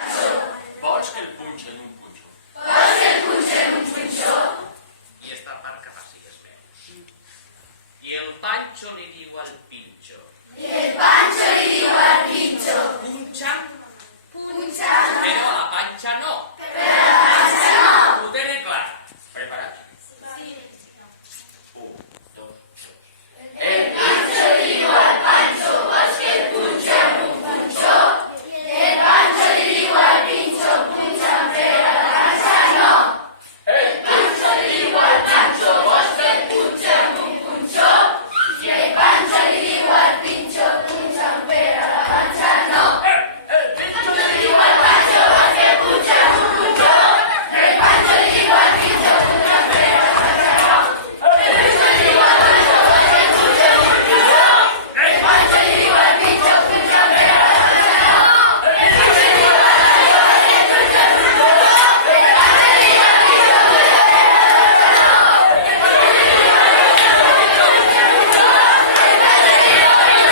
Vols que el punxi en un punxó? I esta part que faci les veus. I el Pancho li diu al Pincho. Punxa,